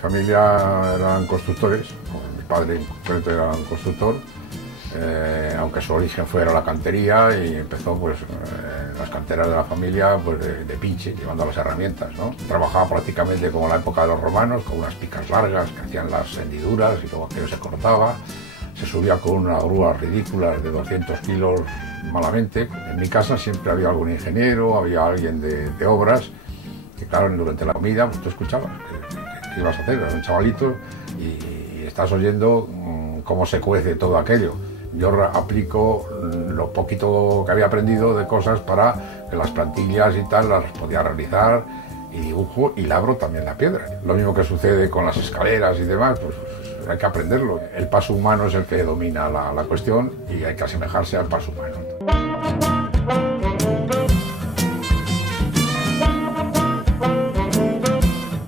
familia eran constructores, mi padre en concreto era un constructor, aunque su origen fuera la cantería, y empezó pues en las canteras de la familia pues de pinche, llevando las herramientas, ¿no? Trabajaba prácticamente como en la época de los romanos, con unas picas largas que hacían las hendiduras y luego aquello se cortaba. Se subía con unas grúas ridículas de 200 kilos malamente. En mi casa siempre había algún ingeniero, había alguien de obras, que claro, durante la comida pues, tú escuchabas qué ibas a hacer, eras un chavalito y estás oyendo cómo se cuece todo aquello. Yo aplico lo poquito que había aprendido de cosas para que las plantillas y tal las podía realizar, y dibujo y labro también la piedra. Lo mismo que sucede con las escaleras y demás, pues hay que aprenderlo. El paso humano es el que domina la cuestión y hay que asemejarse al paso humano.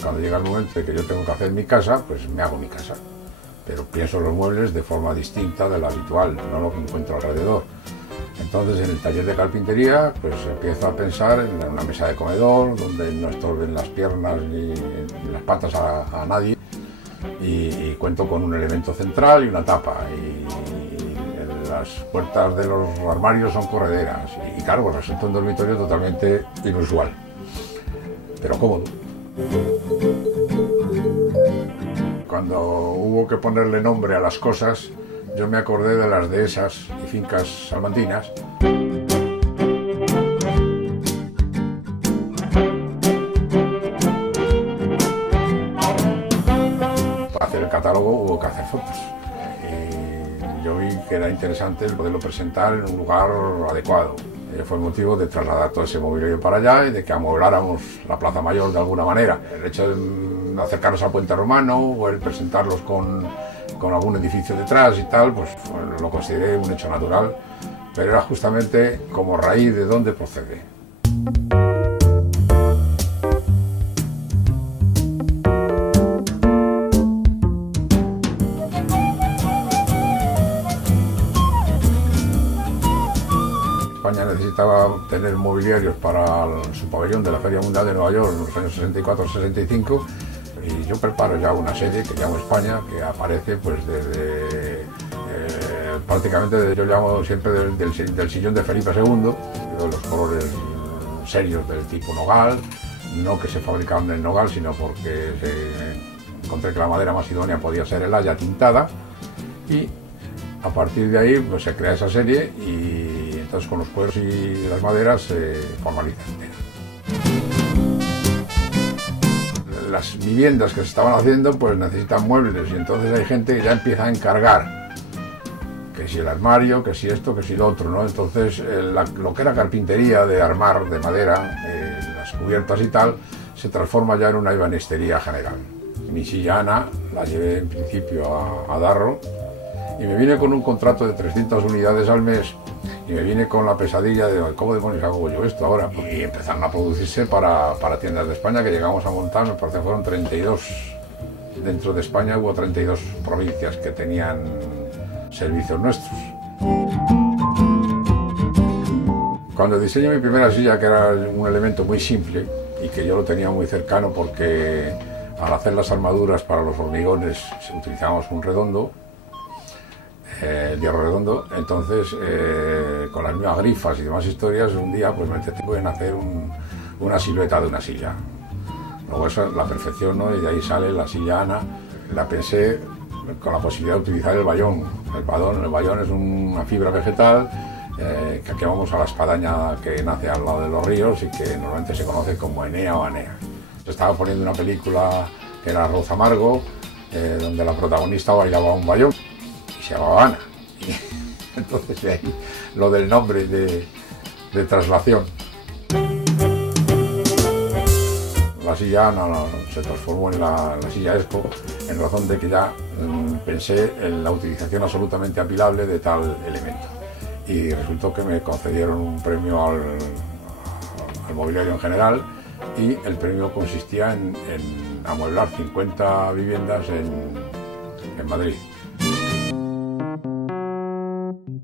Cuando llega el momento de que yo tengo que hacer mi casa, pues me hago mi casa. Pero pienso los muebles de forma distinta de la habitual, no lo que encuentro alrededor. Entonces en el taller de carpintería pues empiezo a pensar en una mesa de comedor donde no estorben las piernas ni las patas a nadie, y cuento con un elemento central y una tapa, y las puertas de los armarios son correderas, y claro, pues resulta un dormitorio totalmente inusual, pero cómodo. Cuando hubo que ponerle nombre a las cosas, yo me acordé de las dehesas y fincas salmantinas. Para hacer el catálogo hubo que hacer fotos. Y yo vi que era interesante el poderlo presentar en un lugar adecuado. Fue el motivo de trasladar todo ese mobiliario para allá y de que amuebláramos la Plaza Mayor de alguna manera. El hecho de acercarnos al Puente Romano o el presentarlos con algún edificio detrás y tal, pues lo consideré un hecho natural, pero era justamente como raíz de dónde procede. España necesitaba tener mobiliarios para su pabellón de la Feria Mundial de Nueva York en los años 64-65, y yo preparo ya una serie que llamo España, que aparece pues desde prácticamente, yo llamo siempre del sillón de Felipe II, de los colores serios del tipo nogal, no que se fabricaban en nogal, sino porque encontré que la madera más idónea podía ser el haya tintada, y a partir de ahí pues se crea esa serie, y entonces con los cueros y las maderas se formaliza entera. Las viviendas que se estaban haciendo pues necesitan muebles, y entonces hay gente que ya empieza a encargar, que si el armario, que si esto, que si lo otro, ¿no? Entonces lo que era carpintería de armar de madera, las cubiertas y tal, se transforma ya en una ebanistería general. Mi silla Ana la llevé en principio a Darro, y me vine con un contrato de 300 unidades al mes, y me vine con la pesadilla de ¿cómo demonios hago yo esto ahora? Y empezaron a producirse para tiendas de España, que llegamos a montar, me parece que fueron 32. Dentro de España hubo 32 provincias que tenían servicios nuestros. Cuando diseñé mi primera silla, que era un elemento muy simple y que yo lo tenía muy cercano, porque al hacer las armaduras para los hormigones utilizábamos un redondo, el hierro redondo, entonces con las mismas grifas y demás historias, un día pues me entretuve en hacer una silueta de una silla. Luego eso la perfecciono y de ahí sale la silla Ana. La pensé con la posibilidad de utilizar el bayón. El bayón es una fibra vegetal que aquí vamos a la espadaña que nace al lado de los ríos y que normalmente se conoce como Enea o Anea. Se estaba poniendo una película que era Arroz Amargo, donde la protagonista bailaba un bayón, se llamaba Ana, y entonces de ahí lo del nombre de traslación. La silla Ana se transformó en la silla Expo, en razón de que ya pensé en la utilización absolutamente apilable de tal elemento, y resultó que me concedieron un premio al mobiliario en general, y el premio consistía en amueblar 50 viviendas en Madrid.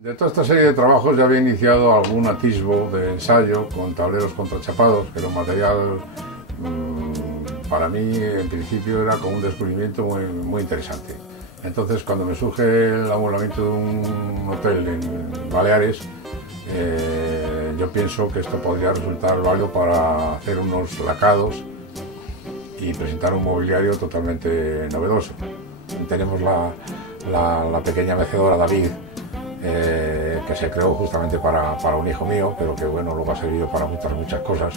De toda esta serie de trabajos ya había iniciado algún atisbo de ensayo con tableros contrachapados, que era un material para mí en principio era como un descubrimiento muy interesante. Entonces cuando me surge el amoblamiento de un hotel en Baleares, yo pienso que esto podría resultar válido para hacer unos lacados y presentar un mobiliario totalmente novedoso. Tenemos la pequeña mecedora David, que se creó justamente para un hijo mío, pero que bueno, luego ha servido para muchas cosas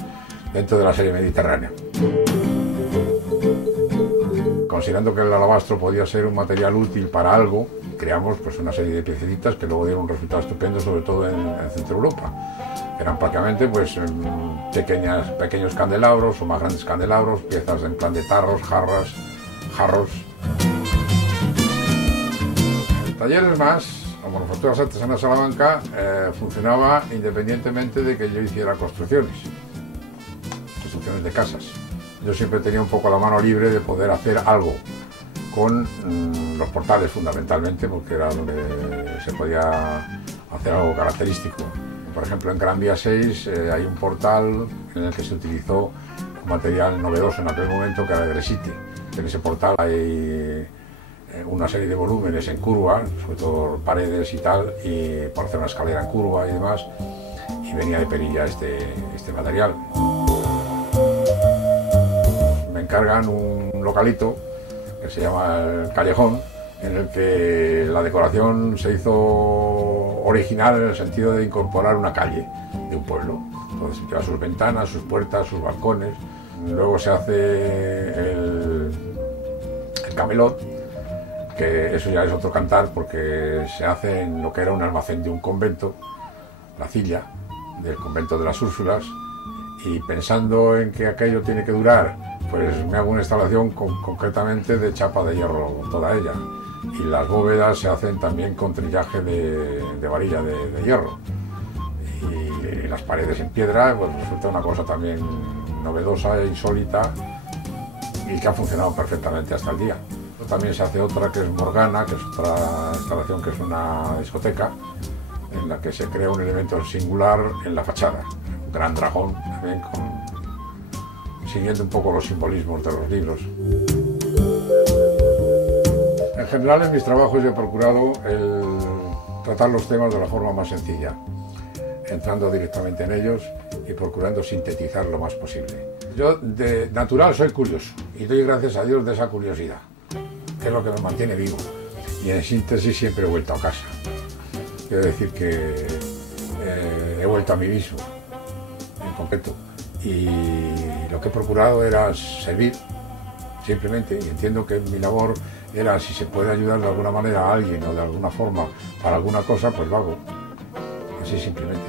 dentro de la serie Mediterránea. Considerando que el alabastro podía ser un material útil para algo, creamos pues una serie de piececitas que luego dieron un resultado estupendo, sobre todo en Centro Europa. Eran prácticamente pues pequeños candelabros o más grandes candelabros, piezas en plan de tarros, jarros. Talleres Más, o Manufacturas Artesanas Salamanca, funcionaba independientemente de que yo hiciera construcciones de casas. Yo siempre tenía un poco la mano libre de poder hacer algo con los portales fundamentalmente, porque era donde se podía hacer algo característico. Por ejemplo, en Gran Vía 6 hay un portal en el que se utilizó un material novedoso en aquel momento, que era el Gresite. En ese portal hay una serie de volúmenes en curva, sobre todo paredes y tal, y para hacer una escalera en curva y demás, y venía de perilla este material. Me encargan un localito que se llama El Callejón, en el que la decoración se hizo original en el sentido de incorporar una calle de un pueblo. Entonces lleva sus ventanas, sus puertas, sus balcones. Luego se hace el camelot, que eso ya es otro cantar, porque se hace en lo que era un almacén de un convento, la Cilla, del convento de las Úrsulas, y pensando en que aquello tiene que durar, pues me hago una instalación concretamente de chapa de hierro, toda ella. Y las bóvedas se hacen también con trillaje de varilla de hierro. Y las paredes en piedra, pues resulta una cosa también novedosa e insólita y que ha funcionado perfectamente hasta el día. También se hace otra que es Morgana, que es otra instalación que es una discoteca, en la que se crea un elemento singular en la fachada. Un gran dragón, también siguiendo un poco los simbolismos de los libros. En general, en mis trabajos he procurado tratar los temas de la forma más sencilla, entrando directamente en ellos y procurando sintetizar lo más posible. Yo de natural soy curioso y doy gracias a Dios de esa curiosidad, que es lo que me mantiene vivo. Y en síntesis siempre he vuelto a casa. Quiero decir que he vuelto a mí mismo, en concreto. Y lo que he procurado era servir, simplemente, y entiendo que mi labor era, si se puede ayudar de alguna manera a alguien o de alguna forma para alguna cosa, pues lo hago, así simplemente.